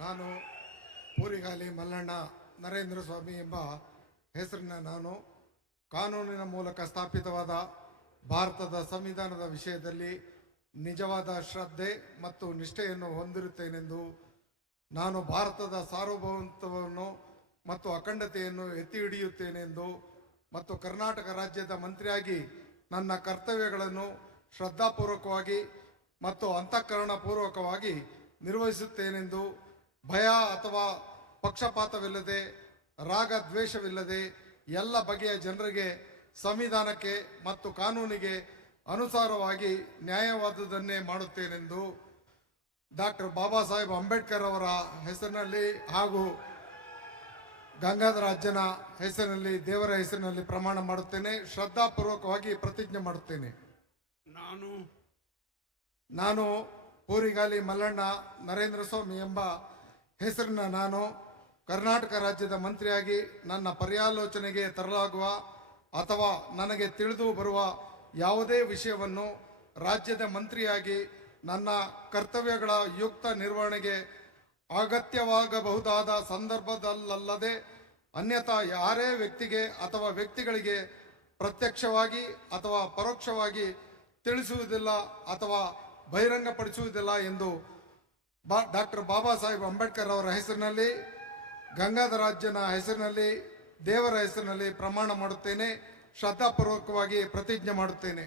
ನಾನು ಪೂರಿಗಾಲಿ ಮಲ್ಲಣ್ಣ ನರೇಂದ್ರ ಸ್ವಾಮಿ ಎಂಬ ಹೆಸರಿನ ನಾನು ಕಾನೂನಿನ ಮೂಲಕ ಸ್ಥಾಪಿತವಾದ ಭಾರತದ ಸಂವಿಧಾನದ ವಿಷಯದಲ್ಲಿ ನಿಜವಾದ ಶ್ರದ್ಧೆ ಮತ್ತು ನಿಷ್ಠೆಯನ್ನು ಹೊಂದಿರುತ್ತೇನೆಂದು, ನಾನು ಭಾರತದ ಸಾರ್ವಭೌಮತ್ವವನ್ನು ಮತ್ತು ಅಖಂಡತೆಯನ್ನು ಎತ್ತಿ ಹಿಡಿಯುತ್ತೇನೆಂದು ಮತ್ತು ಕರ್ನಾಟಕ ರಾಜ್ಯದ ಮಂತ್ರಿಯಾಗಿ ನನ್ನ ಕರ್ತವ್ಯಗಳನ್ನು ಶ್ರದ್ಧಾಪೂರ್ವಕವಾಗಿ ಮತ್ತು ಅಂತಃಕರಣಪೂರ್ವಕವಾಗಿ ನಿರ್ವಹಿಸುತ್ತೇನೆಂದು, ಭಯ ಅಥವಾ ಪಕ್ಷಪಾತವಿಲ್ಲದೆ ರಾಗ ದ್ವೇಷವಿಲ್ಲದೆ ಎಲ್ಲ ಬಗೆಯ ಜನರಿಗೆ ಸಂವಿಧಾನಕ್ಕೆ ಮತ್ತು ಕಾನೂನಿಗೆ ಅನುಸಾರವಾಗಿ ನ್ಯಾಯವಾದುದನ್ನೇ ಮಾಡುತ್ತೇನೆಂದು ಡಾಕ್ಟರ್ ಬಾಬಾ ಸಾಹೇಬ್ ಅಂಬೇಡ್ಕರ್ ಅವರ ಹೆಸರಿನಲ್ಲಿ ಹಾಗೂ ಗಂಗಾಧರ ಅಜ್ಜನ ಹೆಸರಿನಲ್ಲಿ, ದೇವರ ಹೆಸರಿನಲ್ಲಿ ಪ್ರಮಾಣ ಮಾಡುತ್ತೇನೆ. ಶ್ರದ್ಧಾಪೂರ್ವಕವಾಗಿ ಪ್ರತಿಜ್ಞೆ ಮಾಡುತ್ತೇನೆ. ನಾನು ಪೂರಿಗಾಲಿ ಮಲ್ಲಣ್ಣ ನರೇಂದ್ರ ಸ್ವಾಮಿ ಎಂಬ ಹೆಸರಿನ ನಾನು ಕರ್ನಾಟಕ ರಾಜ್ಯದ ಮಂತ್ರಿಯಾಗಿ ನನ್ನ ಪರ್ಯಾಲೋಚನೆಗೆ ತರಲಾಗುವ ಅಥವಾ ನನಗೆ ತಿಳಿದು ಬರುವ ಯಾವುದೇ ವಿಷಯವನ್ನು ರಾಜ್ಯದ ಮಂತ್ರಿಯಾಗಿ ನನ್ನ ಕರ್ತವ್ಯಗಳ ಯುಕ್ತ ನಿರ್ವಹಣೆಗೆ ಅಗತ್ಯವಾಗಬಹುದಾದ ಸಂದರ್ಭದಲ್ಲದೆ ಅನ್ಯಥಾ ಯಾರೇ ವ್ಯಕ್ತಿಗೆ ಅಥವಾ ವ್ಯಕ್ತಿಗಳಿಗೆ ಪ್ರತ್ಯಕ್ಷವಾಗಿ ಅಥವಾ ಪರೋಕ್ಷವಾಗಿ ತಿಳಿಸುವುದಿಲ್ಲ ಅಥವಾ ಬಹಿರಂಗಪಡಿಸುವುದಿಲ್ಲ ಎಂದು ಡಾಕ್ಟರ್ ಬಾಬಾ ಸಾಹೇಬ್ ಅಂಬೇಡ್ಕರ್ ಅವರ ಹೆಸರಿನಲ್ಲಿ, ಗಂಗಾಧರ ಅಜ್ಜನ ಹೆಸರಿನಲ್ಲಿ, ದೇವರ ಹೆಸರಿನಲ್ಲಿ ಪ್ರಮಾಣ ಮಾಡುತ್ತೇನೆ. ಶ್ರದ್ಧಾಪೂರ್ವಕವಾಗಿ ಪ್ರತಿಜ್ಞೆ ಮಾಡುತ್ತೇನೆ.